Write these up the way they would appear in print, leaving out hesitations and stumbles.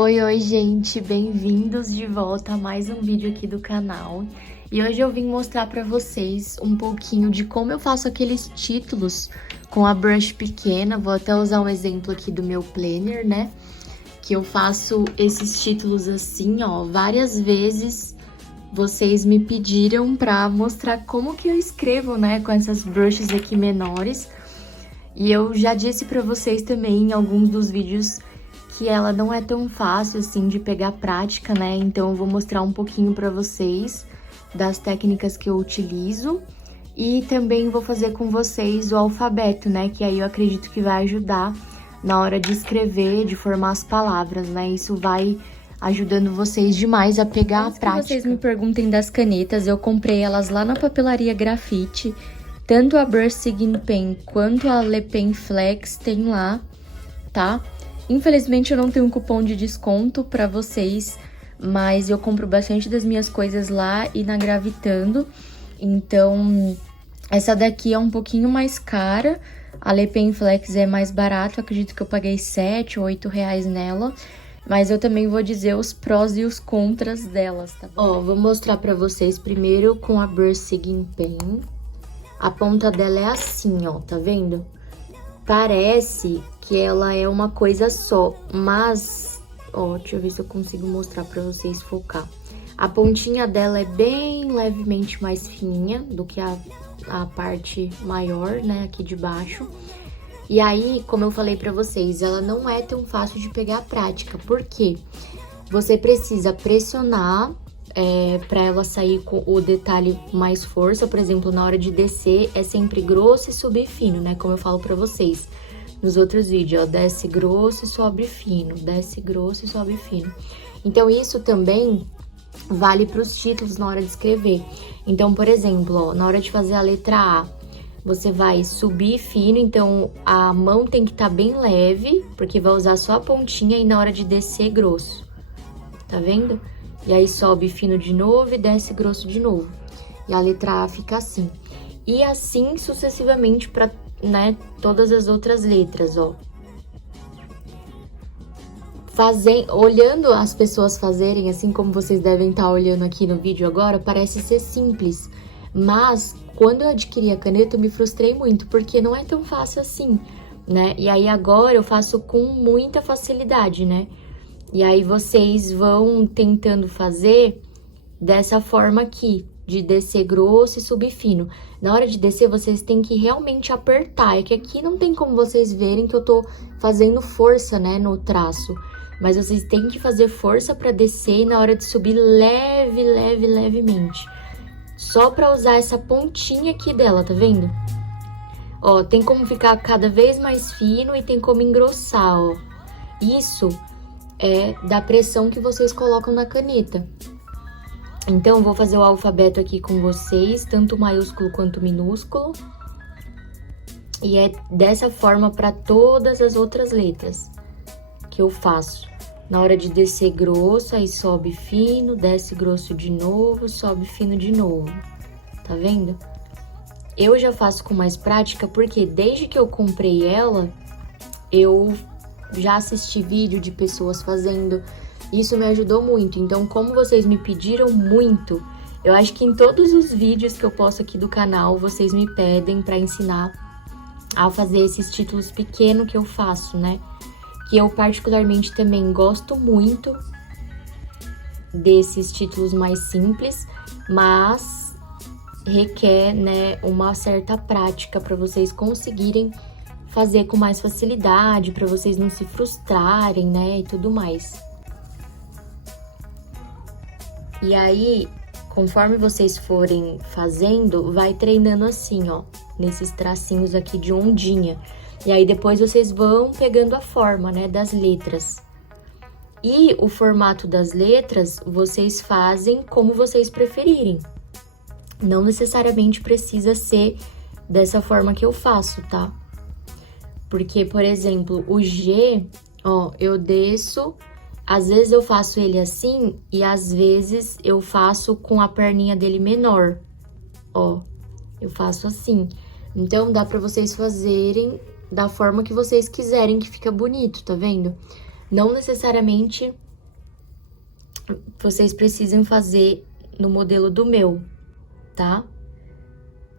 Oi, gente, bem-vindos de volta a mais um vídeo aqui do canal. E hoje eu vim mostrar pra vocês um pouquinho de como eu faço aqueles títulos com a brush pequena. Vou até usar um exemplo aqui do meu planner, né? Que eu faço esses títulos assim, ó, várias vezes. Vocês me pediram pra mostrar como que eu escrevo, né, com essas brushes aqui menores. E eu já disse pra vocês também em alguns dos vídeos que ela não é tão fácil assim de pegar prática, né? Então eu vou mostrar um pouquinho pra vocês das técnicas que eu utilizo e também vou fazer com vocês o alfabeto, né? Que aí eu acredito que vai ajudar na hora de escrever, de formar as palavras, né? Isso vai ajudando vocês demais a pegar a prática. Que vocês me perguntem das canetas, eu comprei elas lá na papelaria Grafite. Tanto a Brush Sign Pen quanto a Le Pen Flex tem lá, tá? Infelizmente eu não tenho um cupom de desconto pra vocês, mas eu compro bastante das minhas coisas lá e na Gravitando. Então, essa daqui é um pouquinho mais cara, a Le Pen Flex é mais barata, acredito que eu paguei R$7 ou R$8 nela. Mas eu também vou dizer os prós e os contras delas, tá bom? Ó, vou mostrar pra vocês primeiro com a Brush Sign Pen. A ponta dela é assim, ó, tá vendo? Parece que ela é uma coisa só, mas, ó, deixa eu ver se eu consigo mostrar pra vocês focar. A pontinha dela é bem levemente mais fininha do que a parte maior, né, aqui de baixo. E aí, como eu falei pra vocês, ela não é tão fácil de pegar a prática, porque você precisa pressionar pra ela sair com o detalhe mais força. Por exemplo, na hora de descer é sempre grosso e subir fino, né? Como eu falo pra vocês nos outros vídeos, ó, desce grosso e sobe fino, desce grosso e sobe fino. Então, isso também vale pros títulos na hora de escrever. Então, por exemplo, ó, na hora de fazer a letra A, você vai subir fino, então a mão tem que estar bem leve, porque vai usar só a pontinha, e na hora de descer, grosso. Tá vendo? E aí sobe fino de novo e desce grosso de novo. E a letra A fica assim. E assim sucessivamente para, né, todas as outras letras, ó. Olhando as pessoas fazerem, assim como vocês devem estar olhando aqui no vídeo agora, parece ser simples. Mas quando eu adquiri a caneta eu me frustrei muito, porque não é tão fácil assim, né? E aí agora eu faço com muita facilidade, né? E aí vocês vão tentando fazer dessa forma aqui, de descer grosso e subir fino. Na hora de descer, vocês têm que realmente apertar. É que aqui não tem como vocês verem que eu tô fazendo força, né, no traço. Mas vocês têm que fazer força pra descer e na hora de subir levemente. Só pra usar essa pontinha aqui dela, tá vendo? Ó, tem como ficar cada vez mais fino e tem como engrossar, ó. Isso é da pressão que vocês colocam na caneta. Então, vou fazer o alfabeto aqui com vocês, tanto maiúsculo quanto minúsculo. E é dessa forma para todas as outras letras que eu faço. Na hora de descer grosso, aí sobe fino, desce grosso de novo, sobe fino de novo. Tá vendo? Eu já faço com mais prática porque desde que eu comprei ela, eu já assisti vídeo de pessoas fazendo, isso me ajudou muito. Então, como vocês me pediram muito, eu acho que em todos os vídeos que eu posto aqui do canal, vocês me pedem pra ensinar a fazer esses títulos pequenos que eu faço, né? Que eu particularmente também gosto muito desses títulos mais simples, mas requer, né, uma certa prática pra vocês conseguirem fazer com mais facilidade, para vocês não se frustrarem, né, e tudo mais. E aí, conforme vocês forem fazendo, vai treinando assim, ó, nesses tracinhos aqui de ondinha. E aí depois vocês vão pegando a forma, né, das letras. E o formato das letras, vocês fazem como vocês preferirem. Não necessariamente precisa ser dessa forma que eu faço, tá? Porque, por exemplo, o G, ó, eu desço, às vezes eu faço ele assim e às vezes eu faço com a perninha dele menor, ó, eu faço assim. Então, dá pra vocês fazerem da forma que vocês quiserem, que fica bonito, tá vendo? Não necessariamente vocês precisam fazer no modelo do meu, tá?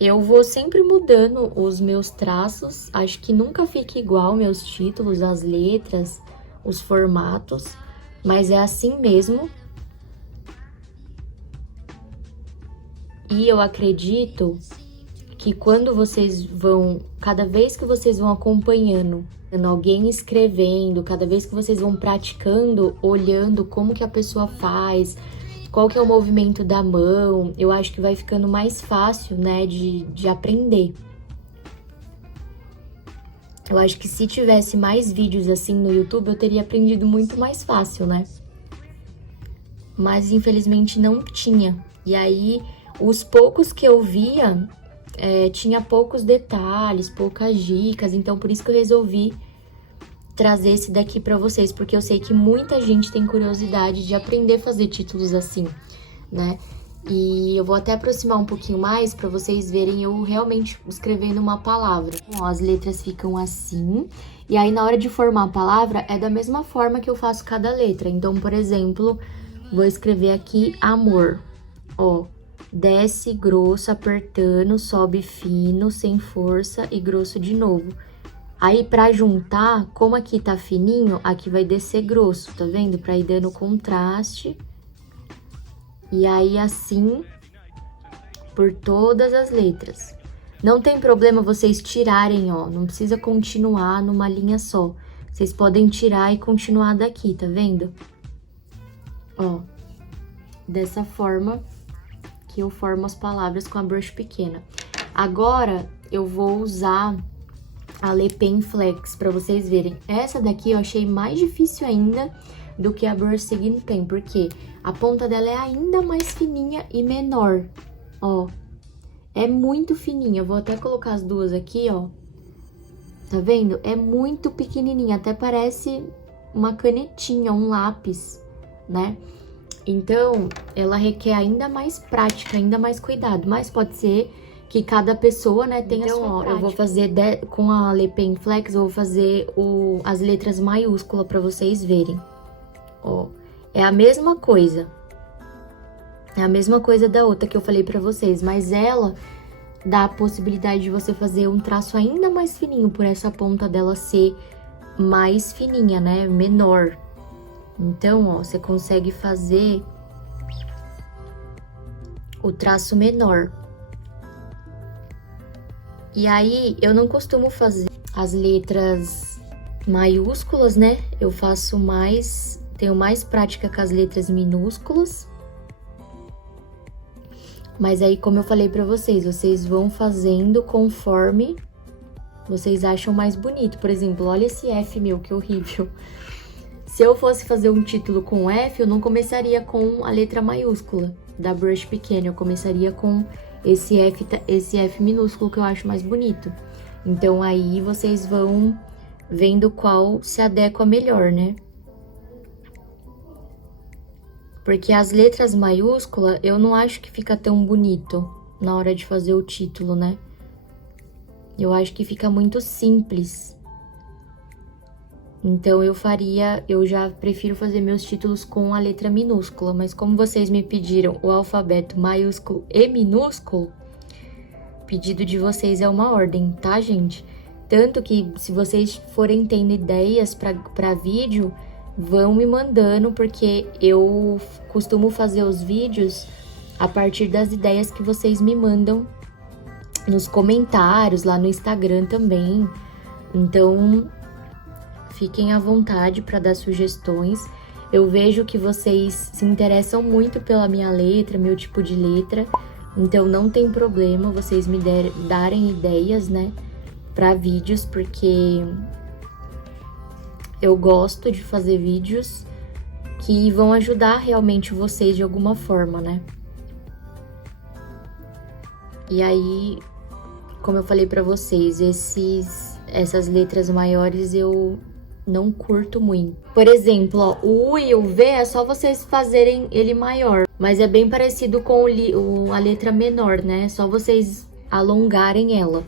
Eu vou sempre mudando os meus traços, acho que nunca fica igual meus títulos, as letras, os formatos, mas é assim mesmo. E eu acredito que quando vocês vão, cada vez que vocês vão acompanhando alguém escrevendo, cada vez que vocês vão praticando, olhando como que a pessoa faz, qual que é o movimento da mão, eu acho que vai ficando mais fácil, né, de aprender. Eu acho que se tivesse mais vídeos assim no YouTube, eu teria aprendido muito mais fácil, né? Mas infelizmente não tinha. E aí, os poucos que eu via, tinha poucos detalhes, poucas dicas, então por isso que eu resolvi trazer esse daqui pra vocês, porque eu sei que muita gente tem curiosidade de aprender a fazer títulos assim, né? E eu vou até aproximar um pouquinho mais pra vocês verem eu realmente escrevendo uma palavra. Ó, as letras ficam assim, e aí na hora de formar a palavra é da mesma forma que eu faço cada letra. Então, por exemplo, vou escrever aqui amor, ó. Desce grosso, apertando, sobe fino, sem força e grosso de novo. Aí, pra juntar, como aqui tá fininho, aqui vai descer grosso, tá vendo? Pra ir dando contraste. E aí, assim, por todas as letras. Não tem problema vocês tirarem, ó. Não precisa continuar numa linha só. Vocês podem tirar e continuar daqui, tá vendo? Ó, dessa forma que eu formo as palavras com a brush pequena. Agora, eu vou usar a Le Pen Flex pra vocês verem. Essa daqui eu achei mais difícil ainda do que a Brush Seguin Pen, porque a ponta dela é ainda mais fininha e menor, ó. É muito fininha, eu vou até colocar as duas aqui, ó. Tá vendo? É muito pequenininha, até parece uma canetinha, um lápis, né? Então, ela requer ainda mais prática, ainda mais cuidado, mas pode ser que cada pessoa, né, tenha a sua prática. Eu vou fazer, com a Le Pen Flex, eu vou fazer as letras maiúsculas pra vocês verem. Ó, é a mesma coisa. É a mesma coisa da outra que eu falei pra vocês, mas ela dá a possibilidade de você fazer um traço ainda mais fininho, por essa ponta dela ser mais fininha, né, menor. Então, ó, você consegue fazer o traço menor. E aí, eu não costumo fazer as letras maiúsculas, né? Eu faço mais, tenho mais prática com as letras minúsculas. Mas aí, como eu falei pra vocês, vocês vão fazendo conforme vocês acham mais bonito. Por exemplo, olha esse F meu, que horrível. Se eu fosse fazer um título com F, eu não começaria com a letra maiúscula da brush pequena, eu começaria com esse F minúsculo que eu acho mais bonito. Então, aí vocês vão vendo qual se adequa melhor, né? Porque as letras maiúsculas, eu não acho que fica tão bonito na hora de fazer o título, né? Eu acho que fica muito simples. Então, eu já prefiro fazer meus títulos com a letra minúscula, mas como vocês me pediram o alfabeto maiúsculo e minúsculo, o pedido de vocês é uma ordem, tá, gente? Tanto que, se vocês forem tendo ideias pra vídeo, vão me mandando, porque eu costumo fazer os vídeos a partir das ideias que vocês me mandam nos comentários, lá no Instagram também. Então, fiquem à vontade para dar sugestões. Eu vejo que vocês se interessam muito pela minha letra, meu tipo de letra. Então, não tem problema vocês me darem ideias, né, para vídeos, porque eu gosto de fazer vídeos que vão ajudar realmente vocês de alguma forma, né? E aí, como eu falei pra vocês, essas letras maiores eu não curto muito. Por exemplo, ó, o U e o V é só vocês fazerem ele maior, mas é bem parecido com a letra menor, né? É só vocês alongarem ela.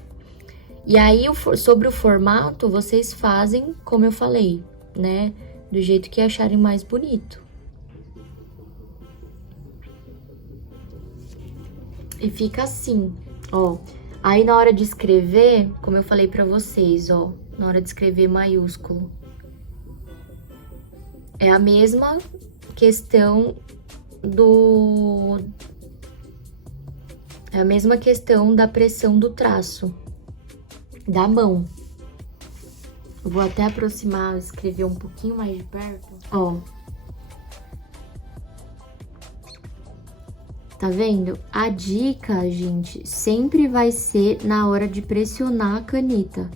E aí, sobre o formato, vocês fazem como eu falei, né? Do jeito que acharem mais bonito. E fica assim, ó. Aí na hora de escrever, como eu falei pra vocês, ó, na hora de escrever maiúsculo, é a mesma questão É a mesma questão da pressão do traço, da mão. Eu vou até aproximar, escrever um pouquinho mais de perto, ó. Tá vendo? A dica, gente, sempre vai ser na hora de pressionar a caneta.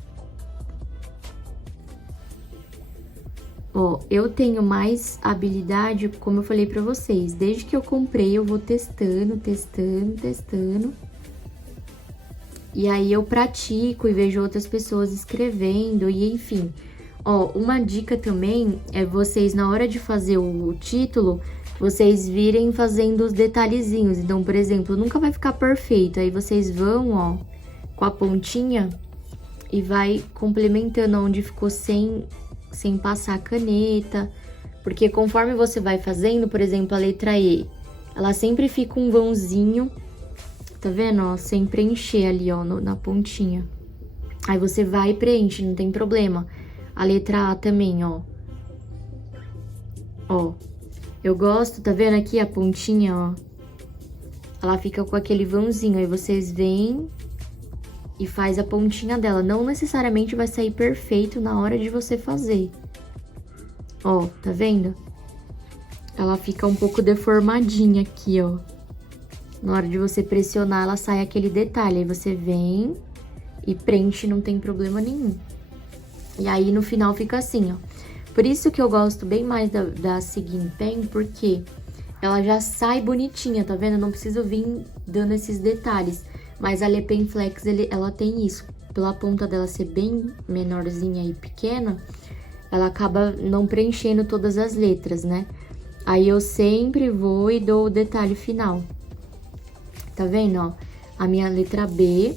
Ó, eu tenho mais habilidade, como eu falei pra vocês, desde que eu comprei eu vou testando. E aí eu pratico e vejo outras pessoas escrevendo e enfim. Ó, uma dica também é vocês, na hora de fazer o título, vocês virem fazendo os detalhezinhos. Então, por exemplo, nunca vai ficar perfeito. Aí vocês vão, ó, com a pontinha e vai complementando onde ficou sem passar a caneta. Porque conforme você vai fazendo, por exemplo, a letra E, ela sempre fica um vãozinho, tá vendo, ó? Sem preencher ali, ó, na pontinha. Aí você vai e preenche, não tem problema. A letra A também, ó. Ó. Eu gosto, tá vendo aqui a pontinha, ó? Ela fica com aquele vãozinho, aí vocês vêm e faz a pontinha dela. Não necessariamente vai sair perfeito na hora de você fazer. Ó, tá vendo? Ela fica um pouco deformadinha aqui, ó. Na hora de você pressionar, ela sai aquele detalhe. Aí você vem e preenche, não tem problema nenhum. E aí, no final, fica assim, ó. Por isso que eu gosto bem mais da Seguin Pen, porque ela já sai bonitinha, tá vendo? Eu não preciso vir dando esses detalhes. Mas a Le Pen Flex, ela tem isso. Pela ponta dela ser bem menorzinha e pequena, ela acaba não preenchendo todas as letras, né? Aí eu sempre vou e dou o detalhe final. Tá vendo, ó? A minha letra B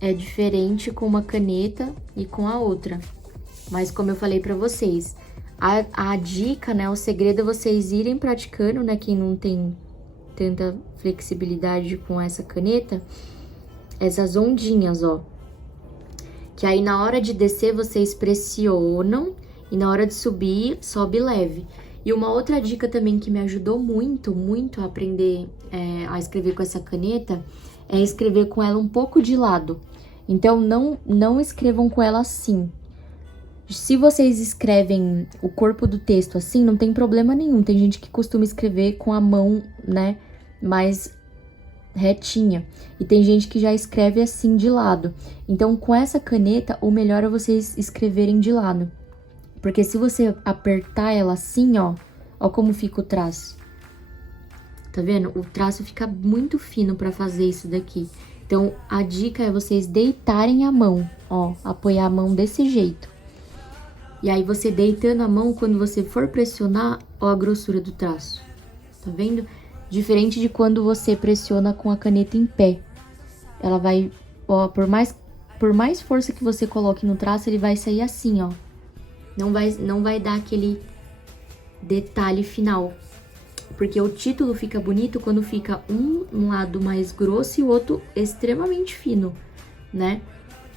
é diferente com uma caneta e com a outra. Mas como eu falei pra vocês, a dica, né, o segredo é vocês irem praticando, né, quem não tem tanta flexibilidade com essa caneta, essas ondinhas, ó. Que aí na hora de descer vocês pressionam e na hora de subir, sobe leve. E uma outra dica também que me ajudou muito a aprender a escrever com essa caneta é escrever com ela um pouco de lado. Então, não escrevam com ela assim. Se vocês escrevem o corpo do texto assim, não tem problema nenhum. Tem gente que costuma escrever com a mão, né, mais retinha. E tem gente que já escreve assim de lado. Então, com essa caneta, o melhor é vocês escreverem de lado. Porque se você apertar ela assim, ó como fica o traço. Tá vendo? O traço fica muito fino pra fazer isso daqui. Então, a dica é vocês deitarem a mão, ó, apoiar a mão desse jeito. E aí, você deitando a mão, quando você for pressionar, ó a grossura do traço. Tá vendo? Diferente de quando você pressiona com a caneta em pé. Ela vai, ó, por mais força que você coloque no traço, ele vai sair assim, ó. Não vai dar aquele detalhe final. Porque o título fica bonito quando fica um lado mais grosso e o outro extremamente fino, né?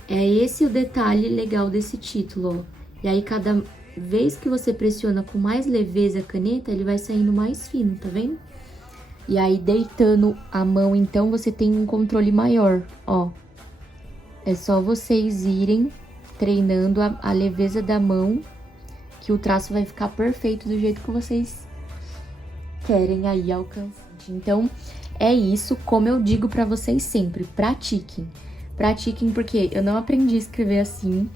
É esse o detalhe legal desse título, ó. E aí, cada vez que você pressiona com mais leveza a caneta, ele vai saindo mais fino, tá vendo? E aí, deitando a mão, então, você tem um controle maior, ó. É só vocês irem treinando a leveza da mão, que o traço vai ficar perfeito do jeito que vocês querem aí alcançar. Então, é isso, como eu digo pra vocês sempre, pratiquem. Pratiquem porque eu não aprendi a escrever assim,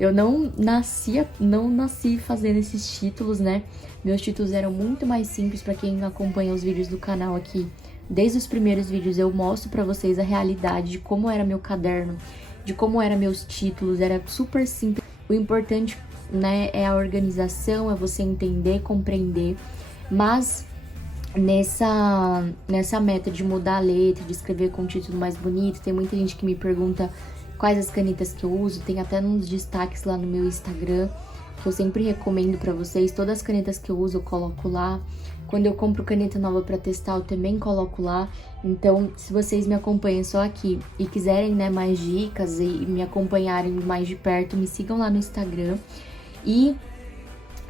eu não nasci fazendo esses títulos, né? Meus títulos eram muito mais simples. Pra quem acompanha os vídeos do canal aqui, desde os primeiros vídeos eu mostro pra vocês a realidade de como era meu caderno, de como eram meus títulos, era super simples. O importante, né, é a organização, é você entender, compreender, mas nessa meta de mudar a letra, de escrever com um título mais bonito, tem muita gente que me pergunta quais as canetas que eu uso, tem até nos destaques lá no meu Instagram. que eu sempre recomendo pra vocês. Todas as canetas que eu uso eu coloco lá. Quando eu compro caneta nova pra testar, eu também coloco lá. Então, se vocês me acompanham só aqui e quiserem, né, mais dicas e me acompanharem mais de perto, me sigam lá no Instagram e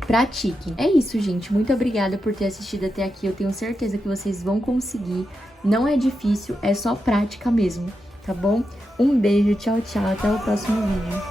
pratiquem. É isso, gente. Muito obrigada por ter assistido até aqui. Eu tenho certeza que vocês vão conseguir. Não é difícil, é só prática mesmo, tá bom? Um beijo, tchau, tchau. Até o próximo vídeo.